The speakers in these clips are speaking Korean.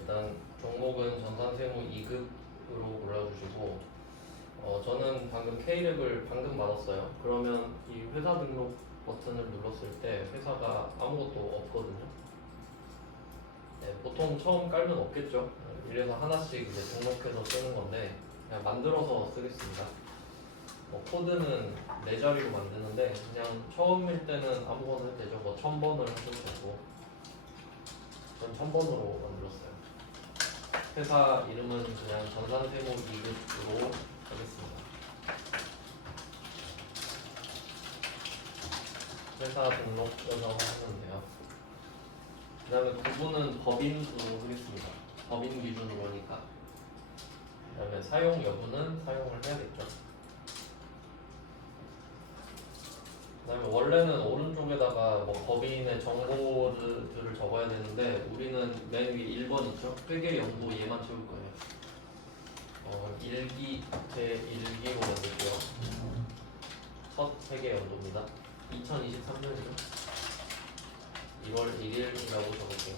일단 종목은 전산세무 2급으로 골라주시고 저는 방금 K랩을 방금 받았어요. 그러면 이 회사 등록 버튼을 눌렀을 때 회사가 아무것도 없거든요. 네, 보통 처음 깔면 없겠죠. 이래서 하나씩 이제 등록해서 쓰는 건데 그냥 만들어서 쓰겠습니다. 코드는 4자리로 만드는데 그냥 처음일 때는 아무거나 해도 되죠. 1000번을 하셔도 되고 전 1000번으로 만들었어요. 회사 이름은 그냥 전산세무 2급으로 하겠습니다. 회사 등록해서 하면 돼요. 그 다음에 구분은 법인으로 하겠습니다. 법인 기준으로 하니까. 그 다음에 사용 여부는 사용을 해야겠죠. 그 다음에 원래는 오른쪽에다가 법인의 정보들을 적어야 되는데 우리는 맨 위에 1번 있죠? 회계 연도 얘만 채울 거예요. 1기 제 1기로 만들게요. 첫 회계 연도입니다. 2023년이죠. 1월 1일이라고 적을게요.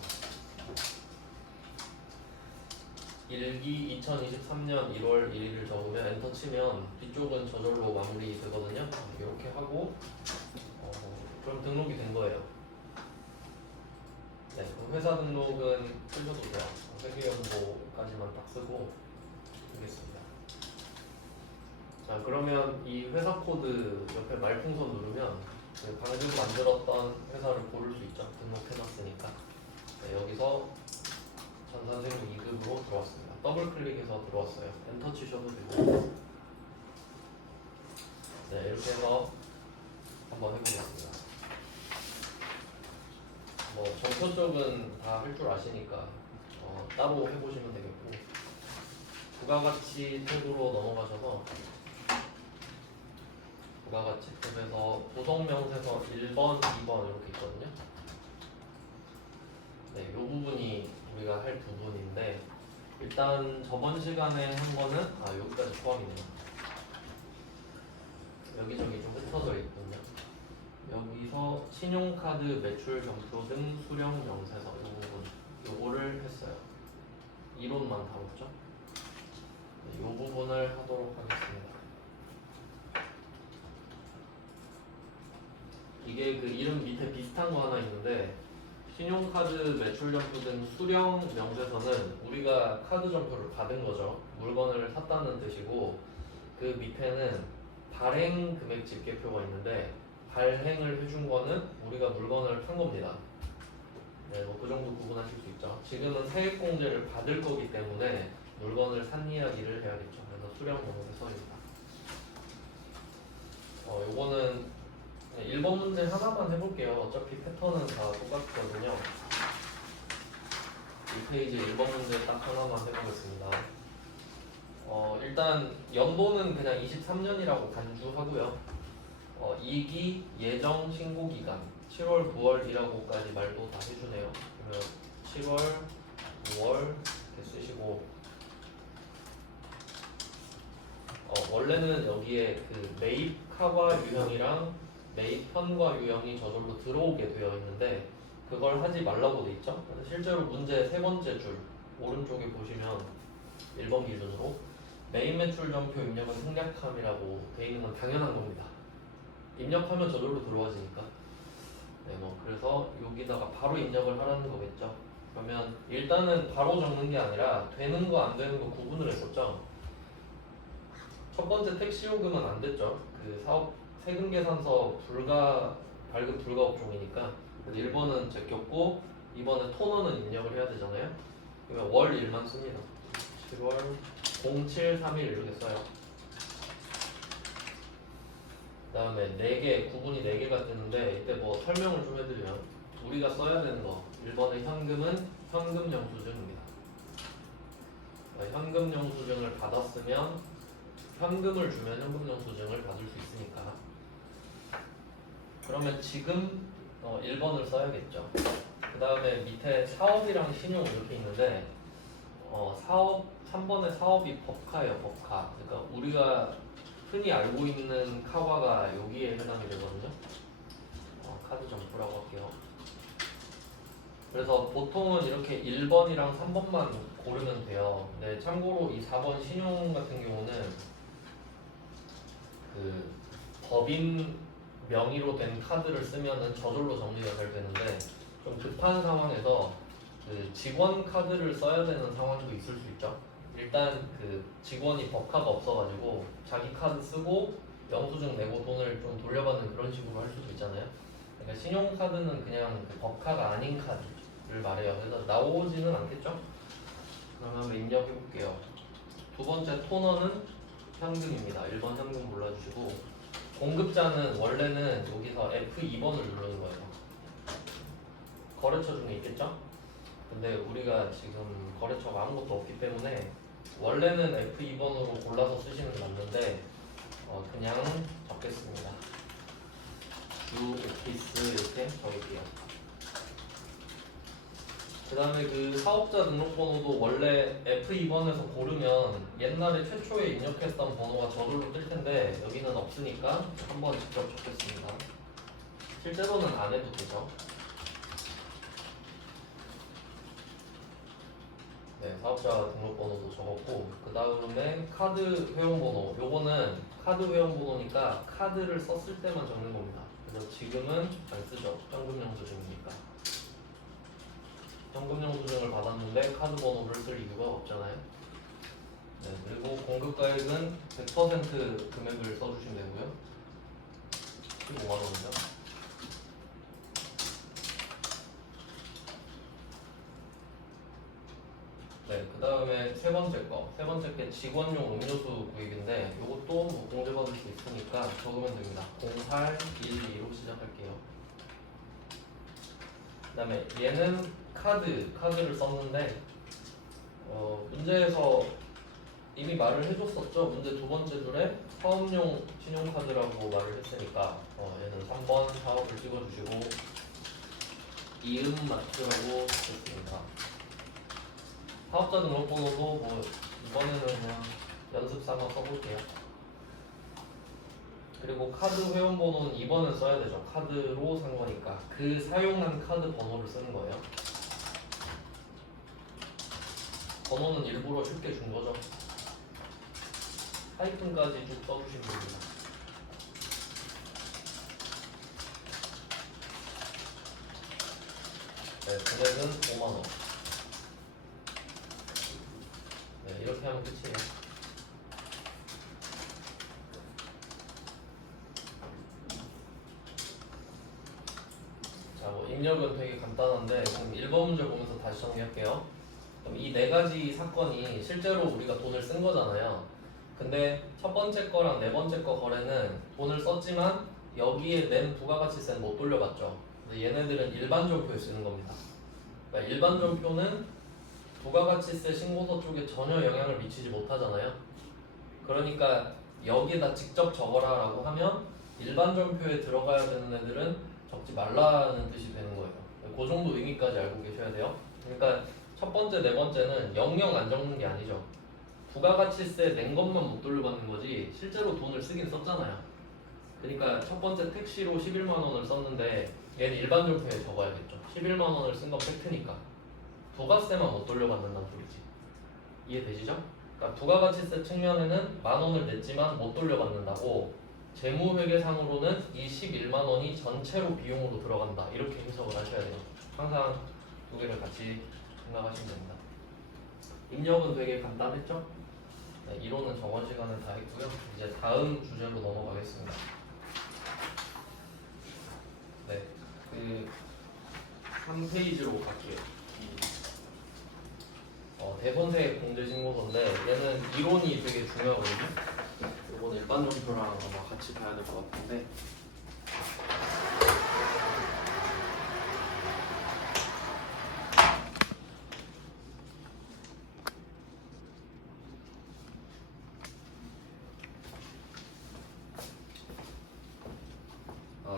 1기 2023년 1월 1일을 적으면 엔터 치면 뒤쪽은 저절로 마무리 되거든요. 이렇게 하고 그럼 등록이 된 거예요. 네, 그럼 회사 등록은 쓰셔도 돼요. 회계연도까지만 딱 쓰고 되겠습니다. 자, 그러면 이 회사 코드 옆에 말풍선 누르면 방금 만들었던 회사를 고를 수 있죠. 등록해놨으니까. 네, 여기서 전산세무 2급으로 들어왔습니다. 더블 클릭해서 들어왔어요. 엔터 치셔도 되고. 네, 이렇게 해서 한번 해보겠습니다. 정표 쪽은 다 할 줄 아시니까 따로 해보시면 되겠고, 부가가치 탭으로 넘어가셔서 부가가치 탭에서 구성명세서 1번, 2번 이렇게 있거든요. 네, 이 부분이 우리가 할 부분인데 일단 저번 시간에 한 거는 여기까지 포함이네요. 여기저기 좀 흩어져 있군요. 여기서 신용카드 매출 점표 등 수령 명세서 이 부분 요거를 했어요. 이론만 다뤘죠. 이 부분을 하도록 하겠습니다. 이게 그 이름 밑에 비슷한 거 하나 있는데 신용카드 매출 점표 등 수령 명세서는 우리가 카드 점표를 받은 거죠. 물건을 샀다는 뜻이고 그 밑에는 발행 금액 집계표가 있는데 발행을 해준 거는 우리가 물건을 판 겁니다. 네, 그 정도 구분하실 수 있죠. 지금은 세액공제를 받을 거기 때문에 물건을 산 이야기를 해야겠죠. 그래서 수령 명세서입니다. 요거는 1번 문제 하나만 해볼게요. 어차피 패턴은 다 똑같거든요. 이 페이지 1번 문제 딱 하나만 해보겠습니다. 일단 연도는 그냥 23년이라고 간주하고요. 2기 예정 신고 기간 7월 9월이라고까지 말도 다 해주네요. 그러면 7월 5월 이렇게 쓰시고 원래는 여기에 그 매입 카와 유형이랑 매입 현과 유형이 저절로 들어오게 되어 있는데 그걸 하지 말라고 돼 있죠. 실제로 문제 세 번째 줄 오른쪽에 보시면 1번 기준으로 매입 매출 점표 입력은 생략함이라고 돼 있는 건 당연한 겁니다. 입력하면 저절로 들어와지니까. 네, 그래서 여기다가 바로 입력을 하라는 거겠죠. 그러면 일단은 바로 적는 게 아니라 되는 거 안 되는 거 구분을 했었죠. 첫 번째 택시요금은 안 됐죠. 그 사업 세금 계산서 발급 불가 업종이니까 1번은 제꼈고 2번은 토너는 입력을 해야 되잖아요. 그러면 월 1만 씁니다. 7월 0731 이렇게 써요. 그 다음에 4개, 구분이 4개가 뜨는데 이때 설명을 좀 해드리면 우리가 써야 되는 거 1번의 현금은 현금 영수증입니다. 현금 영수증을 받았으면 현금을 주면 현금 영수증을 받을 수 있으니까 그러면 지금 1번을 써야겠죠. 그 다음에 밑에 사업이랑 신용 이렇게 있는데 사업 3번의 사업이 법카예요. 법카. 그러니까 우리가 흔히 알고 있는 카와가 여기에 해당이 되거든요. 카드 점포라고 할게요. 그래서 보통은 이렇게 1번이랑 3번만 고르면 돼요. 근데 참고로 이 4번 신용 같은 경우는 그 법인 명의로 된 카드를 쓰면은 저절로 정리가 잘 되는데 좀 급한 상황에서 그 직원 카드를 써야 되는 상황도 있을 수 있죠. 일단 그 직원이 법카가 없어가지고 자기 카드 쓰고 영수증 내고 돈을 좀 돌려받는 그런 식으로 할 수도 있잖아요. 그러니까 신용카드는 그냥 그 법카가 아닌 카드를 말해요. 그래서 나오지는 않겠죠. 그럼 한번 입력해 볼게요. 두 번째 토너는 현금입니다. 1번 현금 골라주시고 공급자는 원래는 여기서 F2번을 누르는 거예요. 거래처 중에 있겠죠? 근데 우리가 지금 거래처가 아무것도 없기 때문에 원래는 F2번으로 골라서 쓰시는 게 맞는데 그냥 적겠습니다. 주 오피스 이렇게 적을게요. 그 다음에 그 사업자 등록번호도 원래 F2번에서 고르면 옛날에 최초에 입력했던 번호가 저절로 뜰 텐데 여기는 없으니까 한번 직접 적겠습니다. 실제로는 안 해도 되죠. 네, 사업자 등록번호도 적었고 그 다음에 카드 회원번호 요거는 카드 회원번호니까 카드를 썼을 때만 적는 겁니다. 그래서 지금은 안 쓰죠. 현금영수증이니까. 현금영수증을 받았는데 카드 번호를 쓸 이유가 없잖아요. 네, 그리고 공급가액은 100% 금액을 써주시면 되고요. 15만 원이요. 네, 그 다음에 세 번째 게 직원용 음료수 구입인데 이것도 뭐 공제받을 수 있으니까 적으면 됩니다. 0812로 시작할게요. 그 다음에 얘는 카드를 썼는데 문제에서 이미 말을 해줬었죠. 문제 두 번째 줄에 사업용 신용카드라고 말을 했으니까 얘는 3번 사업을 찍어주시고 이음마트라고 했습니다. 사업자 등록번호도 뭐 이번에는 그냥 연습 삼아 써볼게요. 그리고 카드 회원번호는 2번은 써야 되죠. 카드로 산 거니까 그 사용한 카드 번호를 쓰는 거예요. 번호는 일부러 쉽게 준 거죠. 하이픈까지 쭉 써주시면 됩니다. 네, 금액은 5만 원. 네, 이렇게 하면 끝이에요. 자, 뭐 입력은 되게 간단한데 그럼 1번 문제 보면서 다시 정리할게요. 그럼 이 네 가지 사건이 실제로 우리가 돈을 쓴 거잖아요. 근데 첫 번째 거랑 네 번째 거 거래는 돈을 썼지만 여기에 낸 부가가치세는 못 돌려받죠. 근데 얘네들은 일반전표에 쓰는 겁니다. 그러니까 일반전표는 부가가치세 신고서 쪽에 전혀 영향을 미치지 못하잖아요. 그러니까 여기에다 직접 적어라 라고 하면 일반전표에 들어가야 되는 애들은 적지 말라는 뜻이 되는 거예요. 그 정도 의미까지 알고 계셔야 돼요. 그러니까 첫 번째, 네 번째는 영영 안 적는 게 아니죠. 부가가치세 낸 것만 못 돌려받는 거지 실제로 돈을 쓰긴 썼잖아요. 그러니까 첫 번째 택시로 11만 원을 썼는데 얘는 일반전표에 적어야겠죠. 11만 원을 쓴 건 팩트니까 부가세만 못 돌려받는다는 소리지. 이해되시죠? 그러니까 부가가치세 측면에는 만 원을 냈지만 못 돌려받는다고 재무회계상으로는 이 11만 원이 전체로 비용으로 들어간다 이렇게 해석을 하셔야 돼요. 항상 두 개를 같이 생각하시면 됩니다. 입력은 되게 간단했죠? 네, 이론은 저번 시간에 다 했고요. 이제 다음 주제로 넘어가겠습니다. 네, 그 3페이지로 갈게요. 대손색 공제신고서인데 얘는 이론이 되게 중요하거든요. 이건 일반전표랑 아마 같이 봐야 될 것 같은데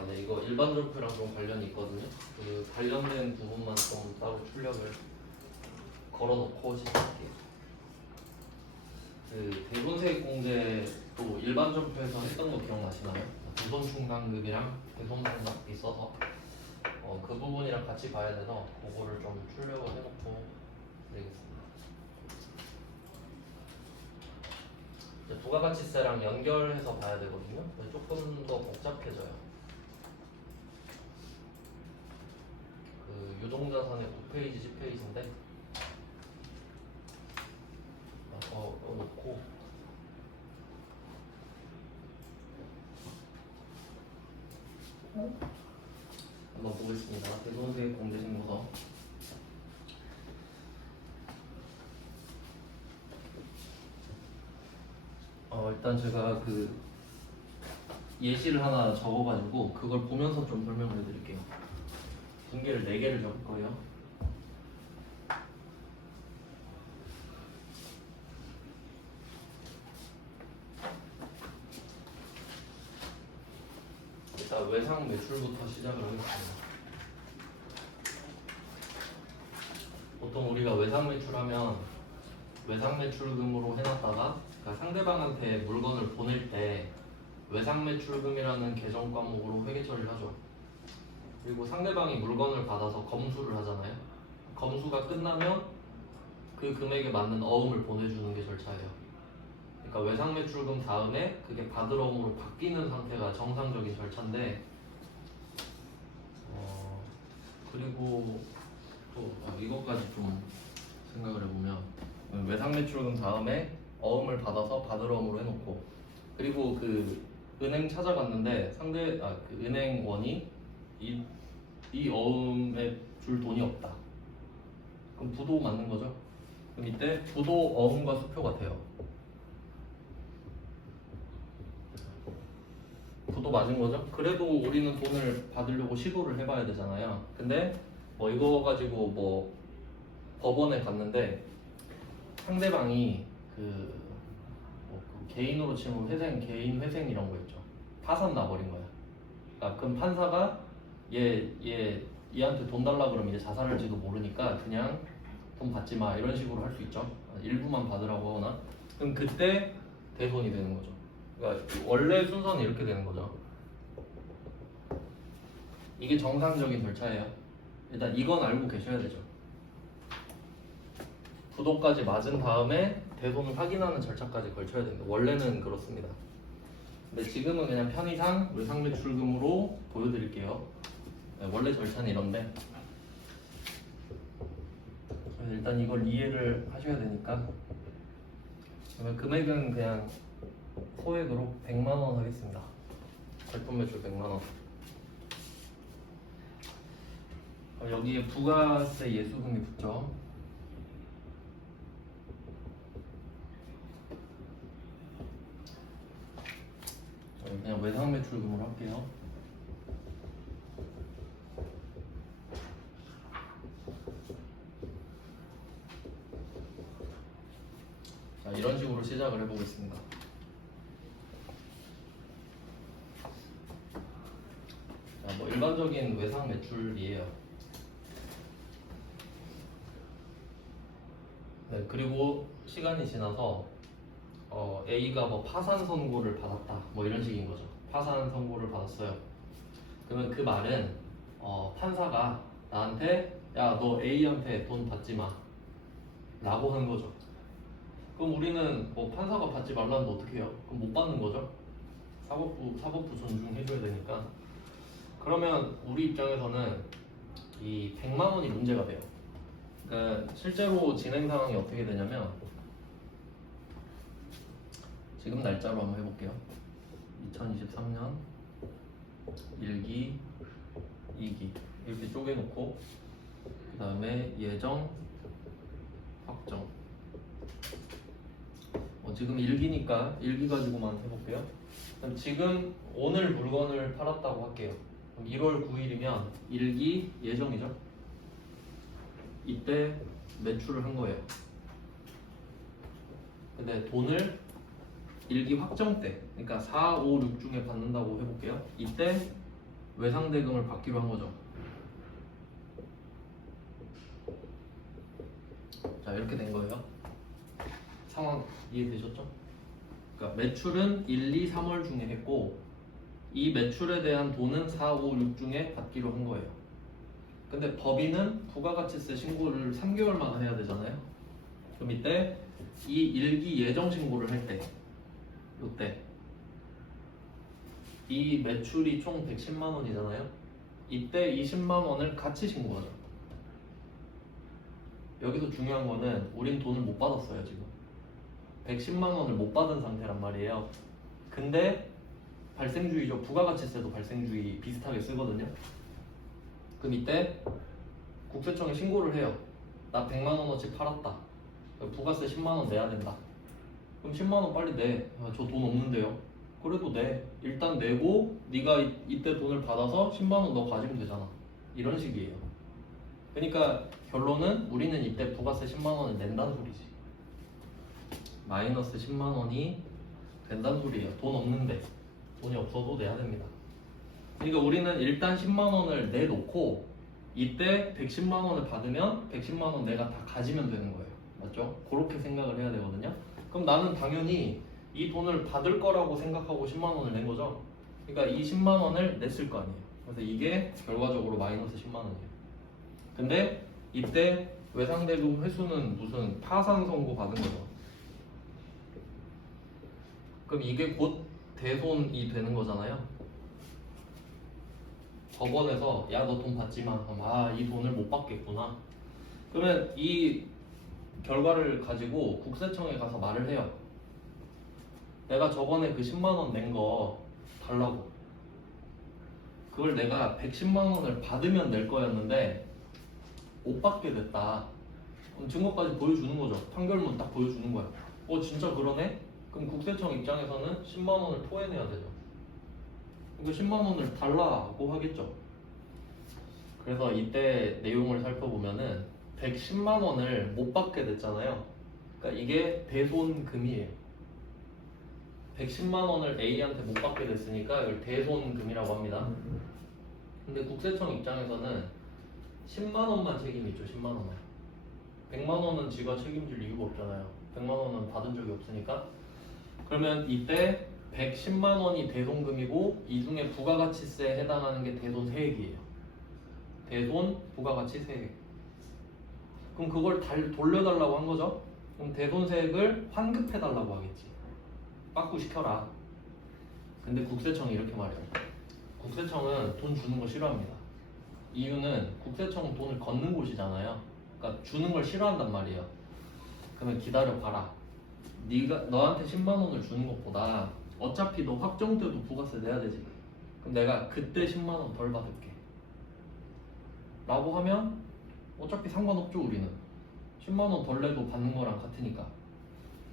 네, 이거 일반전표랑 좀 관련이 있거든요. 그 관련된 부분만 좀 따로 출력을 걸어놓고 시작할게요. 그 대손색 공제도 일반전표에서 했던 거 기억나시나요? 대손충당급이랑 대손상납 있어서 그 부분이랑 같이 봐야 돼서 그거를 좀 출력을 해놓고 드리겠습니다. 이제 부가가치세랑 연결해서 봐야 되거든요. 조금 더 복잡해져요. 그 유동자산의 9페이지, 10페이지인데 넣고 한번 보겠습니다. 대손수익 공제신고서. 일단 제가 그 예시를 하나 적어가지고 그걸 보면서 좀 설명을 해드릴게요. 분계를 4개를 적을 거예요. 일단 외상 매출부터 시작을 하겠습니다. 보통 우리가 외상 매출하면 외상 매출금으로 해놨다가 그러니까 상대방한테 물건을 보낼 때 외상 매출금이라는 계정 과목으로 회계 처리를 하죠. 그리고 상대방이 물건을 받아서 검수를 하잖아요. 검수가 끝나면 그 금액에 맞는 어음을 보내주는 게 절차예요. 그러니까 외상 매출금 다음에 그게 받으러 음으로 바뀌는 상태가 정상적인 절차인데 그리고 또 이것까지 좀 생각을 해보면 외상 매출금 다음에 어음을 받아서 받으러 음으로 해놓고 그리고 그 은행 찾아갔는데 그 은행원이 이 어음에 줄 돈이 없다. 그럼 부도 맞는 거죠? 그럼 이때 부도 어음과 수표가 돼요. 부도 맞은 거죠? 그래도 우리는 돈을 받으려고 시도를 해봐야 되잖아요. 근데 뭐 이거 가지고 뭐 법원에 갔는데 상대방이 그 개인으로 치면 개인 회생 이런 거 있죠. 파산 나버린 거야. 그러니까 그럼 판사가 얘한테 돈 달라 그러면 이제 자살할지도 모르니까 그냥 돈 받지 마 이런 식으로 할 수 있죠. 일부만 받으라고 하거나 그럼 그때 대손이 되는 거죠. 그러니까 원래 순서는 이렇게 되는 거죠. 이게 정상적인 절차예요. 일단 이건 알고 계셔야 되죠. 부도까지 맞은 다음에 대손을 확인하는 절차까지 걸쳐야 됩니다. 원래는 그렇습니다. 근데 지금은 그냥 편의상 외상매출금으로 보여드릴게요. 네, 원래 절차는 이런데 일단 이걸 이해를 하셔야 되니까 금액은 그냥 소액으로 100만원 하겠습니다. 별돈 매출 100만원. 여기에 부가세 예수금이 붙죠. 그냥 외상매출금으로 할게요. 자, 이런 식으로 시작을 해보겠습니다. 자, 뭐 일반적인 외상매출이에요. 네, 그리고 시간이 지나서 A가 뭐 파산 선고를 받았다 뭐 이런 식인 거죠. 파산 선고를 받았어요. 그러면 그 말은 판사가 나한테 야 너 A한테 돈 받지 마 라고 한 거죠. 그럼 우리는 뭐 판사가 받지 말라는데 어떻게 해요? 그럼 못 받는 거죠. 사법부 존중해줘야 되니까. 그러면 우리 입장에서는 이 100만 원이 문제가 돼요. 그러니까 실제로 진행 상황이 어떻게 되냐면 지금 날짜로 한번 해볼게요. 2023년 1기, 2기 이렇게 쪼개놓고 그 다음에 예정, 확정. 지금 1기니까 1기 가지고만 해볼게요. 그럼 지금 오늘 물건을 팔았다고 할게요. 그럼 1월 9일이면 1기 예정이죠. 이때 매출을 한 거예요. 근데 돈을 1기 확정 때, 그러니까 4, 5, 6 중에 받는다고 해볼게요. 이때 외상대금을 받기로 한 거죠. 자, 이렇게 된 거예요. 상황 이해되셨죠? 그러니까 매출은 1, 2, 3월 중에 했고 이 매출에 대한 돈은 4, 5, 6 중에 받기로 한 거예요. 근데 법인은 부가가치세 신고를 3개월마다 해야 되잖아요. 그럼 이때 이 일기 예정 신고를 할 때, 이때 이 매출이 총 110만 원이잖아요. 이때 20만 원을 같이 신고하죠. 여기서 중요한 거는 우린 돈을 못 받았어요 지금. 110만 원을 못 받은 상태란 말이에요. 근데 발생주의죠. 부가가치세도 발생주의 비슷하게 쓰거든요. 그럼 이때 국세청에 신고를 해요. 나 100만 원어치 팔았다. 부가세 10만 원 내야 된다. 그럼 10만 원 빨리 내. 저 돈 없는데요. 그래도 내. 일단 내고 네가 이때 돈을 받아서 10만 원 너 가지면 되잖아. 이런 식이에요. 그러니까 결론은 우리는 이때 부가세 10만 원을 낸다는 소리지. 마이너스 10만 원이 된다는 소리예요. 돈 없는데. 돈이 없어도 내야 됩니다. 그러니까 우리는 일단 10만 원을 내놓고 이때 110만 원을 받으면 110만 원 내가 다 가지면 되는 거예요. 맞죠? 그렇게 생각을 해야 되거든요. 그럼 나는 당연히 이 돈을 받을 거라고 생각하고 10만 원을 낸 거죠. 그러니까 이 10만 원을 냈을 거 아니에요. 그래서 이게 결과적으로 마이너스 10만 원이에요. 근데 이때 외상대금 회수는 무슨 파산 선고 받은 거죠. 그럼 이게 곧 대손이 되는 거잖아요. 법원에서 야 너 돈 받지마. 이 돈을 못 받겠구나. 그러면 이 결과를 가지고 국세청에 가서 말을 해요. 내가 저번에 그 10만 원 낸 거 달라고. 그걸 내가 110만 원을 받으면 낼 거였는데 못 받게 됐다. 그럼 증거까지 보여주는 거죠. 판결문 딱 보여주는 거야. 진짜 그러네? 그럼 국세청 입장에서는 10만 원을 토해내야 되죠. 그러니까 10만 원을 달라고 하겠죠. 그래서 이때 내용을 살펴보면은 110만 원을 못 받게 됐잖아요. 그러니까 이게 대손금이에요. 110만 원을 A한테 못 받게 됐으니까 이걸 대손금이라고 합니다. 근데 국세청 입장에서는 10만 원만 책임이 있죠. 10만 원만. 100만 원은 지가 책임질 이유가 없잖아요. 100만 원은 받은 적이 없으니까. 그러면 이때 110만 원이 대손금이고 이 중에 부가가치세에 해당하는 게 대손세액이에요. 대손 부가가치세액. 그럼 그걸 돌려달라고 한 거죠. 그럼 대손세액을 환급해달라고 하겠지. 빠꾸시켜라. 근데 국세청이 이렇게 말해요. 국세청은 돈 주는 거 싫어합니다. 이유는 국세청은 돈을 걷는 곳이잖아요. 그러니까 주는 걸 싫어한단 말이에요. 그러면 기다려봐라. 네가 너한테 10만 원을 주는 것보다 어차피 너 확정 때도 부가세 내야 되지. 그럼 내가 그때 10만 원 덜 받을게. 라고 하면 어차피 상관없죠. 우리는 10만 원 덜 내도 받는 거랑 같으니까.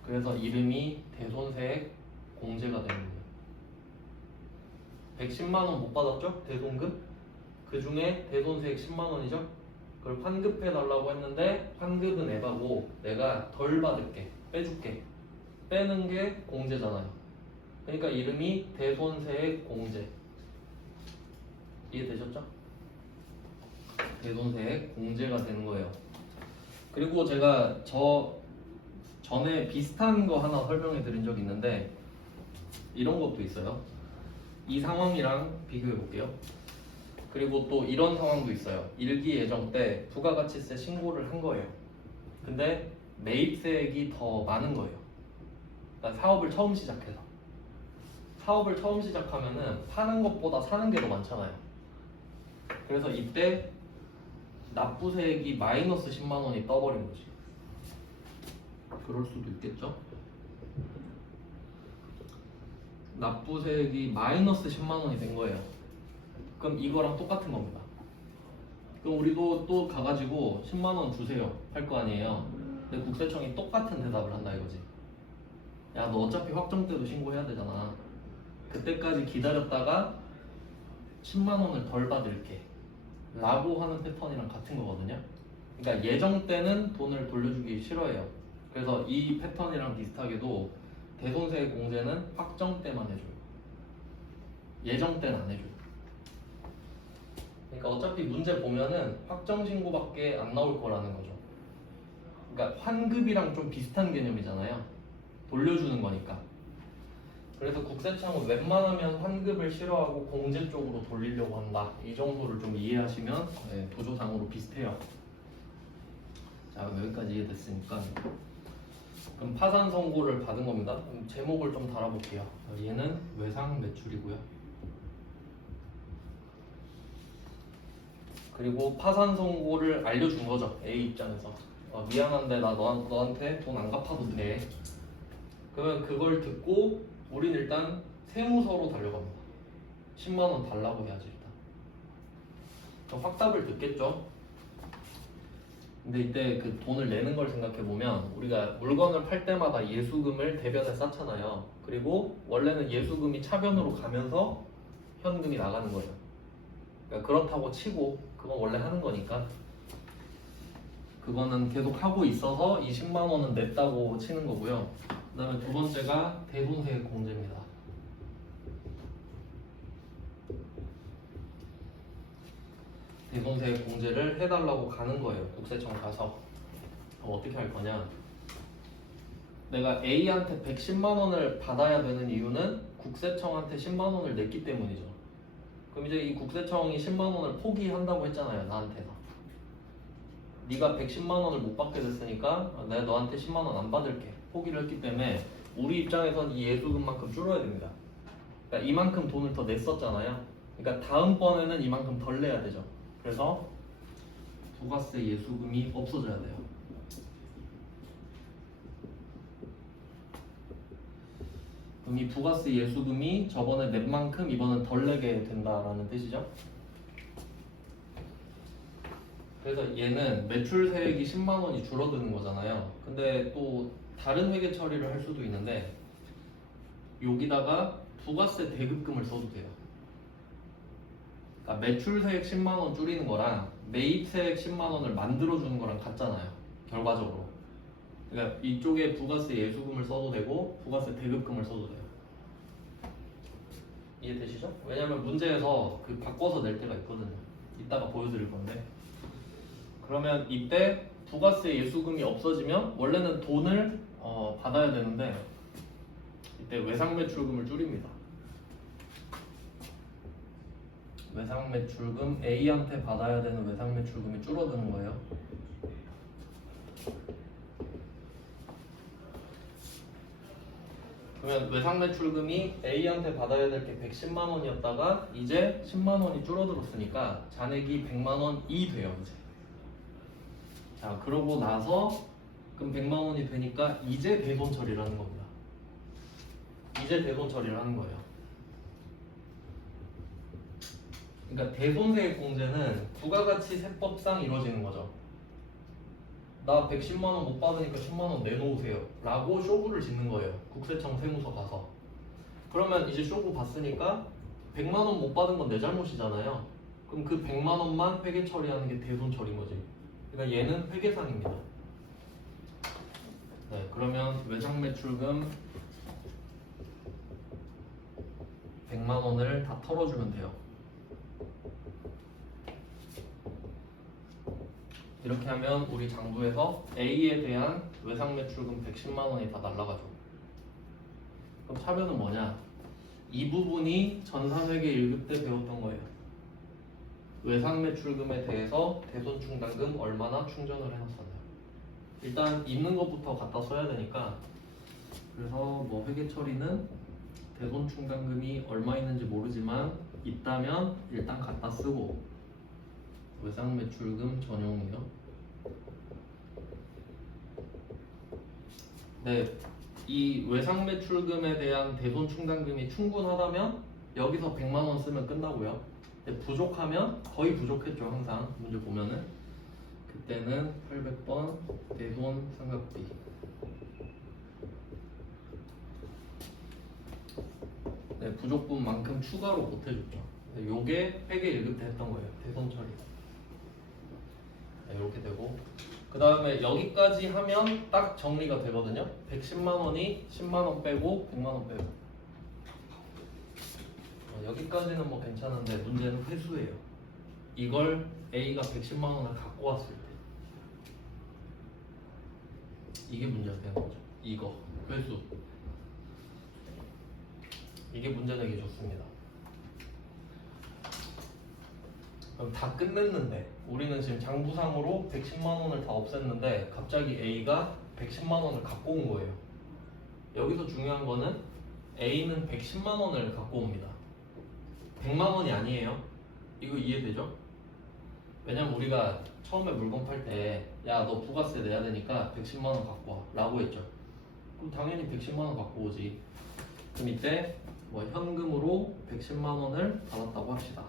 그래서 이름이 대손세액 공제가 되는 거예요. 110만 원 못 받았죠? 대손금? 그 중에 대손세액 10만 원이죠? 그걸 환급해 달라고 했는데 환급은 에바고 내가 덜 받을게. 빼줄게. 빼는 게 공제잖아요. 그러니까 이름이 대손세액 공제. 이해되셨죠? 대손세액 공제가 되는 거예요. 그리고 제가 전에 비슷한 거 하나 설명해 드린 적이 있는데 이런 것도 있어요. 이 상황이랑 비교해 볼게요. 그리고 또 이런 상황도 있어요. 일기 예정 때 부가가치세 신고를 한 거예요. 근데 매입세액이 더 많은 거예요. 그러니까 사업을 처음 시작해서. 사업을 처음 시작하면은 파는 것보다 사는 게 더 많잖아요. 그래서 이때 납부세액이 마이너스 10만 원이 떠버린 거지. 그럴 수도 있겠죠. 납부세액이 마이너스 10만 원이 된 거예요. 그럼 이거랑 똑같은 겁니다. 그럼 우리도 또 가가지고 10만 원 주세요 할 거 아니에요. 근데 국세청이 똑같은 대답을 한다 이거지. 야 너 어차피 확정 때도 신고해야 되잖아. 그때까지 기다렸다가 10만 원을 덜 받을게 라고 하는 패턴이랑 같은 거거든요. 그러니까 예정 때는 돈을 돌려주기 싫어해요. 그래서 이 패턴이랑 비슷하게도 대손세액 공제는 확정 때만 해줘요. 예정 때는 안 해줘요. 그러니까 어차피 문제 보면은 확정 신고밖에 안 나올 거라는 거죠. 그러니까 환급이랑 좀 비슷한 개념이잖아요. 돌려주는 거니까. 그래서 국세청은 웬만하면 환급을 싫어하고 공제 쪽으로 돌리려고 한다. 이 정도를 좀 이해하시면 도조상으로 비슷해요. 자, 그럼 여기까지 이해됐으니까 그럼 파산 선고를 받은 겁니다. 그럼 제목을 좀 달아볼게요. 얘는 외상 매출이고요. 그리고 파산 선고를 알려준 거죠. A 입장에서. 미안한데 나 너한테 돈 안 갚아도 돼. 그러면 그걸 듣고 우린 일단 세무서로 달려갑니다. 10만 원 달라고 해야지 일단. 그럼 확답을 듣겠죠. 근데 이때 그 돈을 내는 걸 생각해 보면 우리가 물건을 팔 때마다 예수금을 대변에 쌓잖아요. 그리고 원래는 예수금이 차변으로 가면서 현금이 나가는 거예요. 그러니까 그렇다고 치고 그건 원래 하는 거니까 그거는 계속 하고 있어서 20만 원은 냈다고 치는 거고요. 그 다음에 두 번째가 대손세액 공제입니다. 대손세액 공제를 해달라고 가는 거예요. 국세청 가서. 어떻게 할 거냐? 내가 A한테 110만 원을 받아야 되는 이유는 국세청한테 10만 원을 냈기 때문이죠. 그럼 이제 이 국세청이 10만 원을 포기한다고 했잖아요. 나한테서. 네가 110만 원을 못 받게 됐으니까 내가 너한테 10만 원 안 받을게. 포기를 했기 때문에 우리 입장에선 이 예수금만큼 줄어야 됩니다. 그러니까 이만큼 돈을 더 냈었잖아요. 그러니까 다음번에는 이만큼 덜 내야 되죠. 그래서 부가세 예수금이 없어져야 돼요. 그럼 이 부가세 예수금이 저번에 낸 만큼 이번엔 덜 내게 된다라는 뜻이죠. 그래서 얘는 매출세액이 10만 원이 줄어드는 거잖아요. 근데 또 다른 회계 처리를 할 수도 있는데 여기다가 부가세 대급금을 써도 돼요. 그러니까 매출세액 10만 원 줄이는 거랑 매입세액 10만 원을 만들어주는 거랑 같잖아요. 결과적으로. 그러니까 이쪽에 부가세 예수금을 써도 되고 부가세 대급금을 써도 돼요. 이해되시죠? 왜냐면 문제에서 그 바꿔서 낼 때가 있거든요. 이따가 보여드릴 건데. 그러면 이때 부가세 예수금이 없어지면 원래는 돈을 받아야 되는데 이때 외상매출금을 줄입니다. 외상매출금 A한테 받아야 되는 외상매출금이 줄어드는 거예요. 그러면 외상매출금이 A한테 받아야 될 게 110만 원이었다가 이제 10만 원이 줄어들었으니까 잔액이 100만 원이 돼요. 이제. 자, 그러고 나서 그럼 100만 원이 되니까 이제 대손 처리를 하는 겁니다. 이제 대손 처리를 하는 거예요. 그러니까 대손세액 공제는 부가가치 세법상 이루어지는 거죠. 나 110만 원 못 받으니까 10만 원 내놓으세요 라고 쇼부를 짓는 거예요. 국세청 세무서 가서. 그러면 이제 쇼부 봤으니까 100만 원 못 받은 건 내 잘못이잖아요. 그럼 그 100만 원만 회계 처리하는 게 대손 처리인 거지. 그러니까 얘는 회계상입니다. 네, 그러면 외상매출금 100만 원을 다 털어주면 돼요. 이렇게 하면 우리 장부에서 A에 대한 외상매출금 110만 원이 다 날라가죠. 그럼 차별은 뭐냐? 이 부분이 전산회계 1급 때 배웠던 거예요. 외상매출금에 대해서 대손충당금 얼마나 충전을 해놨었나요? 일단 있는 것부터 갖다 써야 되니까 그래서 뭐 회계 처리는 대손충당금이 얼마 있는지 모르지만 있다면 일단 갖다 쓰고 외상매출금 전용이요. 네, 이 외상매출금에 대한 대손충당금이 충분하다면 여기서 100만 원 쓰면 끝나고요. 근데 부족하면 거의 부족했죠. 항상 문제 보면은 그때는 800번 대손 삼각비. 네, 부족분만큼 추가로 보태줬죠. 요게 회계 1급 때 했던 거예요. 대손 처리. 네, 이렇게 되고 그 다음에 여기까지 하면 딱 정리가 되거든요. 110만 원이 10만 원 빼고 100만 원 빼고 여기까지는 뭐 괜찮은데 문제는 회수예요. 이걸 A가 110만 원을 갖고 왔을 때 이게 문제가 되는 거죠. 이거 회수. 이게 문제 내기 좋습니다. 그럼 다 끝냈는데 우리는 지금 장부상으로 110만 원을 다 없앴는데 갑자기 A가 110만 원을 갖고 온 거예요. 여기서 중요한 거는 A는 110만 원을 갖고 옵니다. 100만 원이 아니에요. 이거 이해되죠? 왜냐면 우리가 처음에 물건 팔 때 야 너 부가세 내야 되니까 110만 원 갖고 와 라고 했죠. 그럼 당연히 110만 원 갖고 오지. 그럼 이때 뭐 현금으로 110만 원을 받았다고 합시다.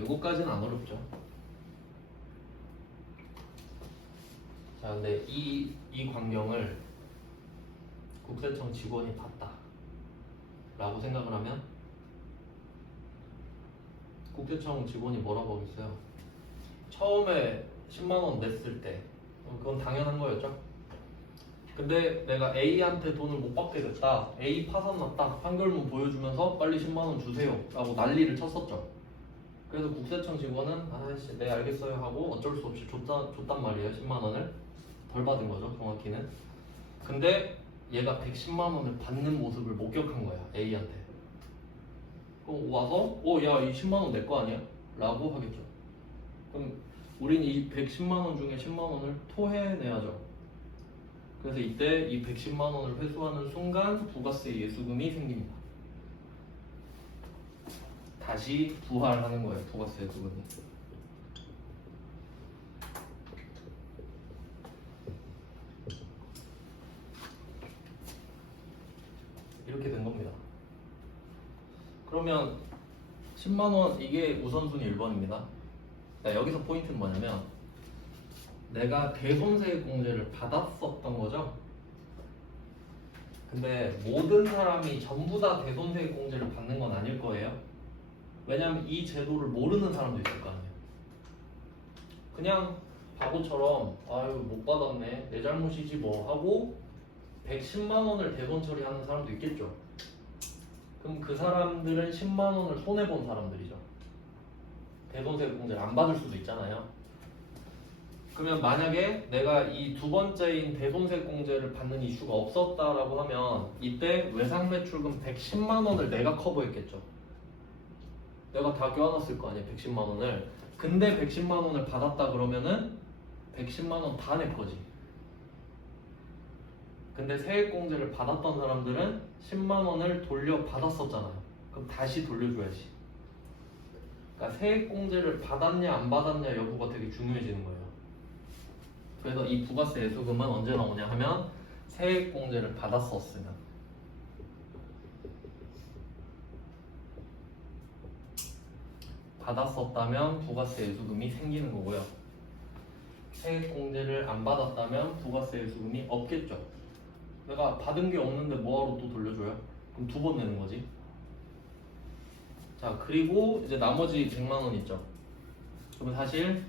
요거까지는 안 어렵죠. 자, 근데 이 광경을 국세청 직원이 봤다 라고 생각을 하면 국세청 직원이 뭐라고 하겠어요? 처음에 10만 원 냈을 때 그건 당연한 거였죠. 근데 내가 A한테 돈을 못 받게 됐다, A 파산 났다, 판결문 보여주면서 빨리 10만 원 주세요 라고 난리를 쳤었죠. 그래서 국세청 직원은 아씨 네 알겠어요 하고 어쩔 수 없이 줬단 말이에요. 10만 원을 덜 받은 거죠 정확히는. 근데 얘가 110만 원을 받는 모습을 목격한 거야 A한테. 그럼 와서 야 이 10만 원 내 거 아니야? 라고 하겠죠. 그럼 우린 이 110만 원 중에 10만 원을 토해내야죠. 그래서 이때 이 110만 원을 회수하는 순간 부가세 예수금이 생깁니다. 다시 부활하는 거예요 부가세 예수금이. 이렇게 된 겁니다. 그러면 10만 원 이게 우선순위 1번입니다. 여기서 포인트는 뭐냐면 내가 대손세액공제를 받았었던 거죠. 근데 모든 사람이 전부 다 대손세액공제를 받는 건 아닐 거예요. 왜냐면 이 제도를 모르는 사람도 있을 거 아니에요. 그냥 바보처럼 아유 못 받았네 내 잘못이지 뭐 하고 110만 원을 대손 처리하는 사람도 있겠죠. 그럼 그 사람들은 10만 원을 손해본 사람들이죠. 대손세액공제를 안 받을 수도 있잖아요. 그러면 만약에 내가 이 두 번째인 대손세액공제를 받는 이슈가 없었다라고 하면 이때 외상매출금 110만 원을 내가 커버했겠죠. 내가 다 껴안았을 거 아니에요 110만 원을. 근데 110만 원을 받았다 그러면은 110만 원 다 내 거지. 근데 세액공제를 받았던 사람들은 10만 원을 돌려받았었잖아요. 그럼 다시 돌려줘야지. 그러니까 세액공제를 받았냐 안 받았냐 여부가 되게 중요해지는 거예요. 그래서 이 부가세 예수금은 언제 나오냐 하면 세액공제를 받았었으면. 받았었다면 부가세 예수금이 생기는 거고요. 세액공제를 안 받았다면 부가세 예수금이 없겠죠. 내가 받은 게 없는데 뭐하러 또 돌려줘요? 그럼 두 번 내는 거지. 자, 그리고 이제 나머지 100만 원 있죠. 그러면 사실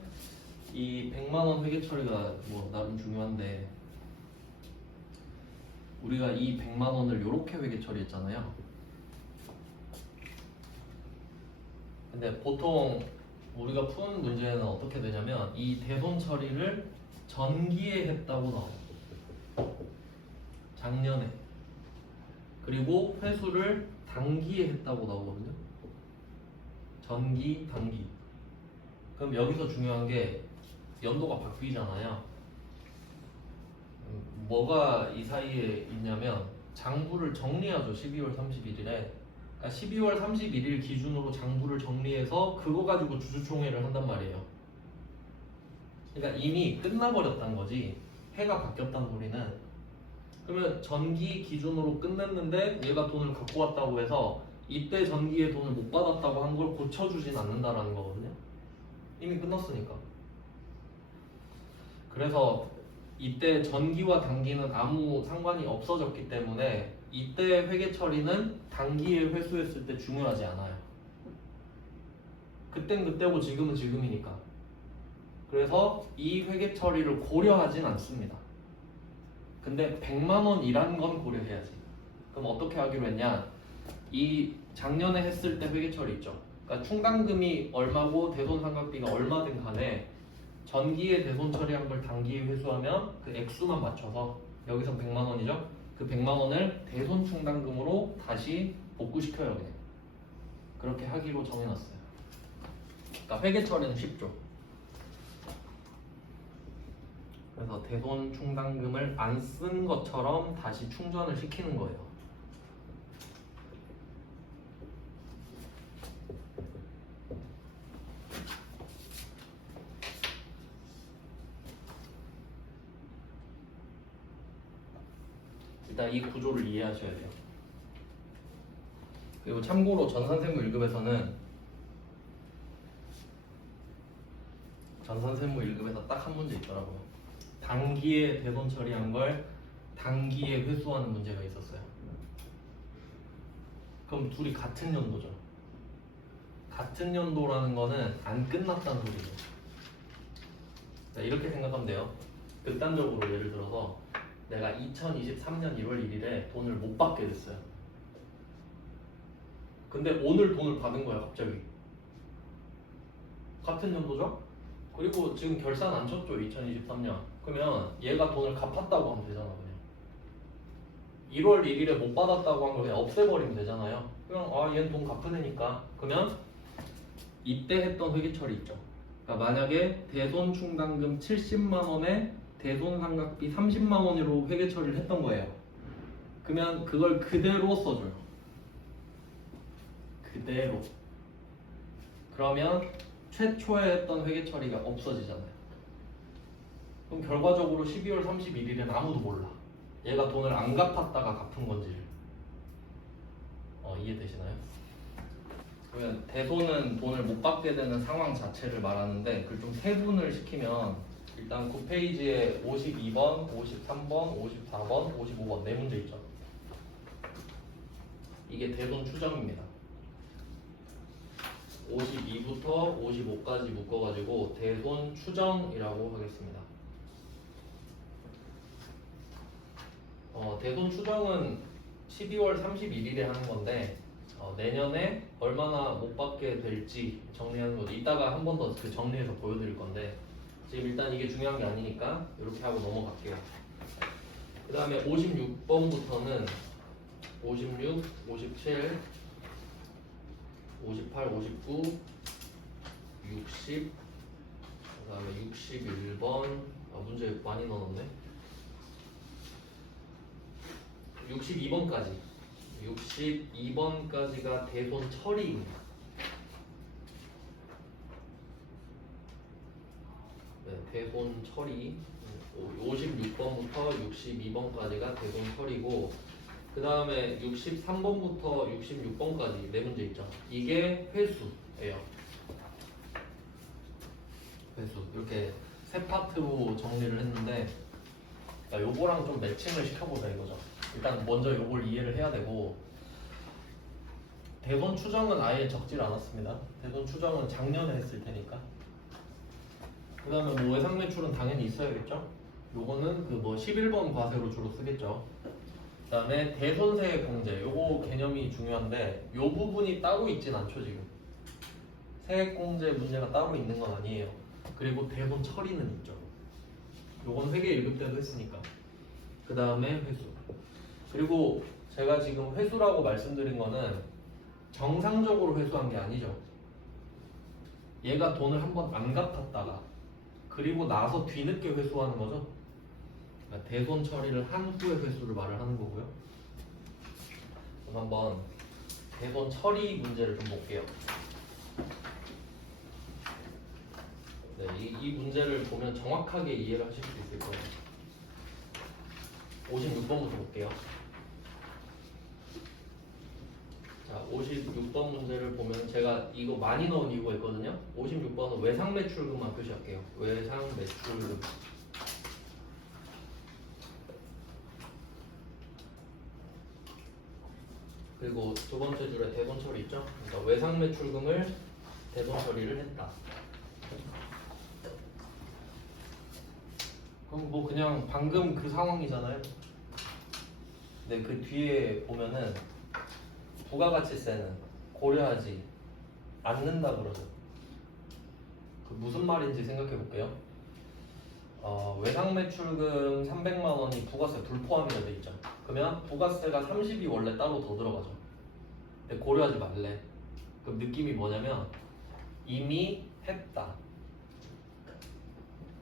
이 100만 원 회계 처리가 뭐 나름 중요한데 우리가 이 100만 원을 이렇게 회계 처리했잖아요. 근데 보통 우리가 푸는 문제는 어떻게 되냐면 이 대손 처리를 전기에 했다고 나와요. 작년에. 그리고 회수를 단기에 했다고 나오거든요. 전기, 단기. 그럼 여기서 중요한 게 연도가 바뀌잖아요. 뭐가 이 사이에 있냐면 장부를 정리하죠. 12월 31일에. 그러니까 12월 31일 기준으로 장부를 정리해서 그거 가지고 주주총회를 한단 말이에요. 그러니까 이미 끝나버렸단 거지. 해가 바뀌었단 소리는. 그러면 전기 기준으로 끝냈는데 얘가 돈을 갖고 왔다고 해서 이때 전기에 돈을 못 받았다고 한 걸 고쳐주진 않는다라는 거거든요. 이미 끝났으니까. 그래서 이때 전기와 단기는 아무 상관이 없어졌기 때문에 이때 회계 처리는 단기에 회수했을 때 중요하지 않아요. 그땐 그때고 지금은 지금이니까. 그래서 이 회계 처리를 고려하진 않습니다. 근데 100만 원이란 건 고려해야지. 그럼 어떻게 하기로 했냐? 이 작년에 했을 때 회계 처리 있죠. 그러니까 충당금이 얼마고 대손상각비가 얼마든 간에 전기에 대손 처리한 걸 단기에 회수하면 그 액수만 맞춰서 여기서 100만 원이죠. 그 100만 원을 대손 충당금으로 다시 복구시켜요. 그냥 그렇게 하기로 정해놨어요. 그러니까 회계 처리는 쉽죠. 그래서 대손 충당금을 안 쓴 것처럼 다시 충전을 시키는 거예요. 일단 이 구조를 이해하셔야 돼요. 그리고 참고로 전산세무 1급에서는 전산세무 1급에서 딱 한 문제 있더라고요. 단기에 대손 처리한 걸 단기에 회수하는 문제가 있었어요. 그럼 둘이 같은 연도죠. 같은 연도라는 거는 안 끝났다는 소리죠. 자, 이렇게 생각하면 돼요. 극단적으로 예를 들어서 내가 2023년 1월 1일에 돈을 못 받게 됐어요. 근데 오늘 돈을 받은 거야 갑자기. 같은 연도죠? 그리고 지금 결산 안 쳤죠 2023년. 그러면 얘가 돈을 갚았다고 하면 되잖아 그냥. 1월 1일에 못 받았다고 한 걸 그냥 없애버리면 되잖아요. 그냥 얘는 돈 갚으니까. 그러면 이때 했던 회계 처리 있죠. 그러니까 만약에 대손 충당금 70만 원에 대손 상각비 30만 원으로 회계 처리를 했던 거예요. 그러면 그걸 그대로 써줘요. 그대로. 그러면 최초에 했던 회계 처리가 없어지잖아요. 그럼 결과적으로 12월 31일엔 아무도 몰라. 얘가 돈을 안 갚았다가 갚은 건지를. 이해되시나요? 그러면 대손은 돈을 못 받게 되는 상황 자체를 말하는데 그걸 좀 세분을 시키면 일단 9페이지에 52번, 53번, 54번, 55번 네 문제 있죠. 이게 대손 추정입니다. 52부터 55까지 묶어가지고 대손 추정이라고 하겠습니다. 대손 추정은 12월 31일에 하는 건데 내년에 얼마나 못 받게 될지 정리하는 거죠. 이따가 한 번 더 그 정리해서 보여드릴 건데 지금 일단 이게 중요한 게 아니니까 이렇게 하고 넘어갈게요. 그 다음에 56번부터는 56, 57, 58, 59, 60, 그 다음에 61번 문제 많이 넣어놨네. 62번까지 62번까지가 대손 처리입니다. 네, 대손 처리 56번부터 62번까지가 대손 처리고 그 다음에 63번부터 66번까지 네 문제 있죠. 이게 회수예요. 회수 이렇게 세 파트로 정리를 했는데 요거랑 좀 매칭을 시켜보자 이거죠. 일단 먼저 요걸 이해를 해야 되고 대손 추정은 아예 적질 않았습니다. 대손 추정은 작년에 했을 테니까. 그 다음에 뭐 외상 매출은 당연히 있어야겠죠. 요거는 그 뭐 11번 과세로 주로 쓰겠죠. 그 다음에 대손세 공제 요거 개념이 중요한데 요 부분이 따로 있진 않죠 지금. 세액 공제 문제가 따로 있는 건 아니에요. 그리고 대손 처리는 있죠. 요건 회계 1급 때도 했으니까. 그 다음에 회수. 그리고 제가 지금 회수라고 말씀드린 거는 정상적으로 회수한 게 아니죠. 얘가 돈을 한번 안 갚았다가 그리고 나서 뒤늦게 회수하는 거죠. 그러니까 대손 처리를 한 후에 회수를 말을 하는 거고요. 그럼 한번 대손 처리 문제를 좀 볼게요. 네, 이 문제를 보면 정확하게 이해를 하실 수 있을 거예요. 56번부터 볼게요. 자, 56번 문제를 보면 제가 이거 많이 넣은 이유가 있거든요. 56번은 외상 매출금만 표시할게요. 외상 매출금. 그리고 두 번째 줄에 대손 처리 있죠? 그러니까 외상 매출금을 대손 처리를 했다. 그럼 뭐 그냥 방금 그 상황이잖아요. 근데 그 뒤에 보면은 부가가치세는 고려하지 않는다 그러죠. 그 무슨 말인지 생각해 볼게요. 외상 매출금 300만 원이 부가세 불포함이 돼 있죠. 그러면 부가세가 30이 원래 따로 더 들어가죠. 근데 고려하지 말래. 그럼 느낌이 뭐냐면 이미 했다.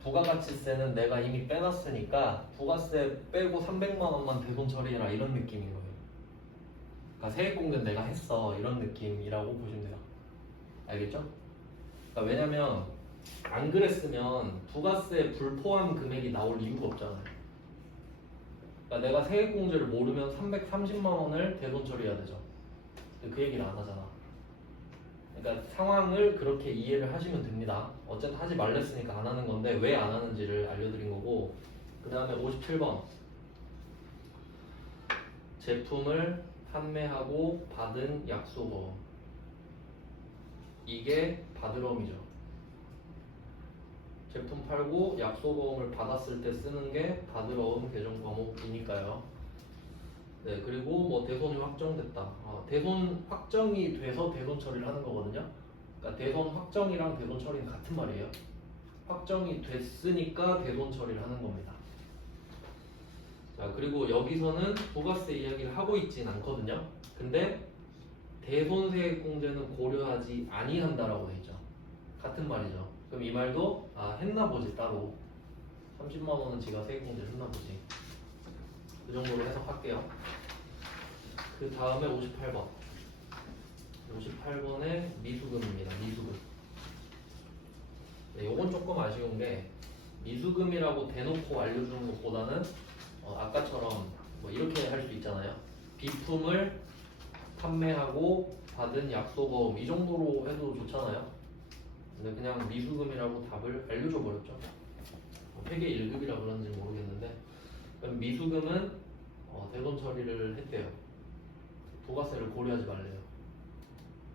부가가치세는 내가 이미 빼놨으니까 부가세 빼고 300만 원만 대손 처리해라 이런 느낌인 거예요. 그러니까 세액공제는 내가 했어 이런 느낌이라고 보시면 돼요. 알겠죠? 그러니까 왜냐면 안 그랬으면 부가세 불포함 금액이 나올 이유가 없잖아요. 그러니까 내가 세액공제를 모르면 330만 원을 대손 처리해야 되죠. 근데 그 얘기를 안 하잖아. 그러니까 상황을 그렇게 이해를 하시면 됩니다. 어쨌든 하지 말랬으니까 안 하는 건데 왜 안 하는지를 알려드린 거고, 그 다음에 57번 제품을 판매하고 받은 약속어, 이게 받으러움이죠. 제품 팔고 약속어음을 받았을 때 쓰는 게 받으러움 개정 과목이니까요. 네, 그리고 뭐 대손이 확정됐다. 대손 확정이 돼서 대손 처리를 하는 거거든요. 그러니까 대손 확정이랑 대손 처리는 같은 말이에요. 확정이 됐으니까 대손 처리를 하는 겁니다. 자, 그리고 여기서는 부가세 이야기를 하고 있진 않거든요. 근데 대손세액공제는 고려하지 아니한다라고 돼 있죠. 같은 말이죠. 그럼 이 말도 했나 보지 따로 30만 원은 지가 세액공제를 했나 보지. 그 정도로 해석할게요. 그 다음에 58번. 58번에 미수금입니다. 미수금. 네, 요건 조금 아쉬운 게 미수금이라고 대놓고 알려주는 것보다는 아까처럼 뭐 이렇게 할 수 있잖아요. 비품을 판매하고 받은 약속어음 이 정도로 해도 좋잖아요. 근데 그냥 미수금이라고 답을 알려줘 버렸죠. 회계 1급이라 그런지 모르겠는데, 그럼 미수금은 대손 처리를 했대요. 부가세를 고려하지 말래요.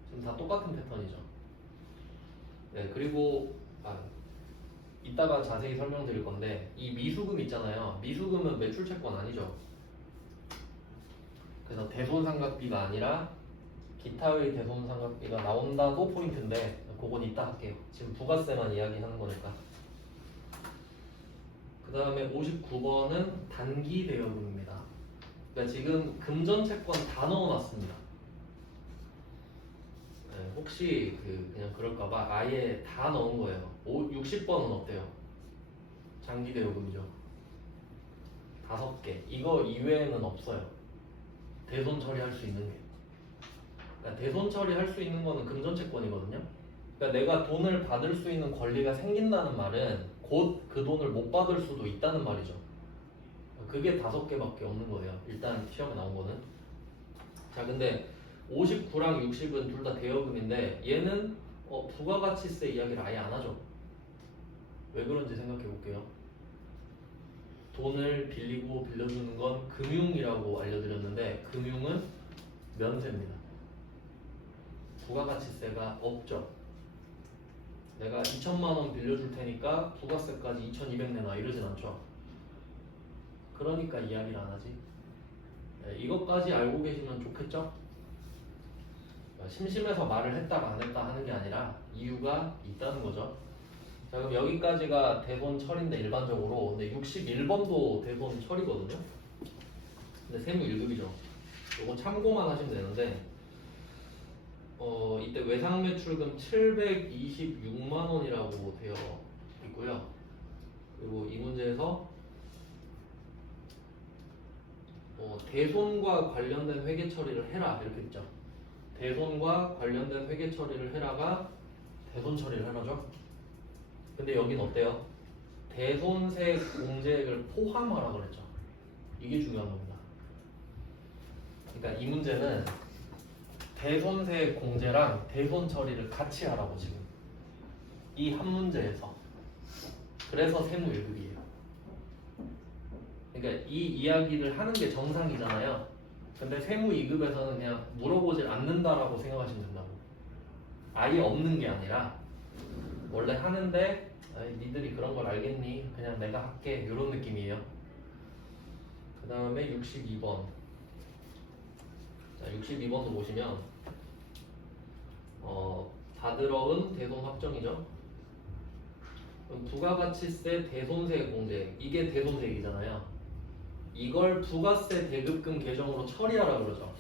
지금 다 똑같은 패턴이죠. 네, 그리고 이따가 자세히 설명드릴 건데 이 미수금 있잖아요. 미수금은 매출채권 아니죠. 그래서 대손상각비가 아니라 기타의 대손상각비가 나온다도 포인트인데 그건 이따 할게요. 지금 부가세만 이야기하는 거니까. 그 다음에 59번은 단기대여금입니다. 그러니까 지금 금전채권 다 넣어놨습니다. 네, 혹시 그냥 그럴까봐 아예 다 넣은 거예요. 60번은 어때요? 장기대여금이죠. 5개. 이거 이외에는 없어요. 대손 처리할 수 있는 게. 그러니까 대손 처리할 수 있는 거는 금전채권이거든요. 그러니까 내가 돈을 받을 수 있는 권리가 생긴다는 말은 곧 그 돈을 못 받을 수도 있다는 말이죠. 그게 5개밖에 없는 거예요. 일단 시험에 나온 거는. 자, 근데 59랑 60은 둘 다 대여금인데 얘는 부가가치세 이야기를 아예 안 하죠. 왜 그런지 생각해 볼게요. 돈을 빌리고 빌려주는 건 금융이라고 알려드렸는데 금융은 면세입니다. 부가가치세가 없죠. 내가 2천만 원 빌려줄 테니까 부가세까지 2,200 내놔 이러진 않죠. 그러니까 이야기를 안 하지. 네, 이것까지 알고 계시면 좋겠죠? 심심해서 말을 했다가 안 했다 하는 게 아니라 이유가 있다는 거죠. 자, 그럼 여기까지가 대손 처리인데 일반적으로. 근데 61번도 대손 처리거든요. 근데 세무 1급이죠. 이거 참고만 하시면 되는데 이때 외상매출금 726만 원이라고 되어 있고요. 그리고 이 문제에서 대손과 관련된 회계 처리를 해라 이렇게 있죠. 대손과 관련된 회계 처리를 해라가 대손 처리를 하라죠. 근데 여긴 어때요? 대손세 공제액을 포함하라 그랬죠. 이게 중요한 겁니다. 그러니까 이 문제는 대손세 공제랑 대손 처리를 같이 하라고 지금 이 한 문제에서. 그래서 세무 1급이에요. 그러니까 이 이야기를 하는 게 정상이잖아요. 근데 세무 2급에서는 그냥 물어보질 않는다라고 생각하시면 된다고. 아예 없는 게 아니라 원래 하는데 니들이 그런 걸 알겠니? 그냥 내가 할게 이런 느낌이에요. 그 다음에 62번. 자, 62번도 보시면 받으러은 대손 확정이죠. 그럼 부가가치세 대손세 공제 이게 대손세액이잖아요. 이걸 부가세 대급금 계정으로 처리하라 그러죠.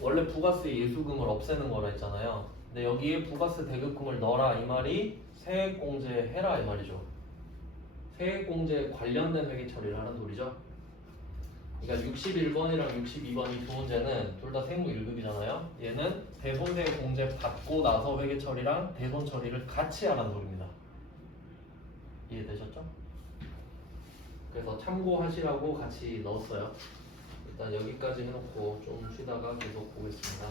원래 부가세 예수금을 없애는 거라 했잖아요. 근데 여기에 부가세 대급금을 넣어라 이 말이 세액공제 해라 이 말이죠. 세액공제 관련된 회계 처리를 하는 소리죠. 그러니까 61번이랑 62번 이 두 문제는 둘 다 세무 1급이잖아요. 얘는 대손세액 공제 받고 나서 회계 처리랑 대손 처리를 같이 하라는 소리입니다. 이해되셨죠? 그래서 참고하시라고 같이 넣었어요. 일단 여기까지 해놓고 좀 쉬다가 계속 보겠습니다.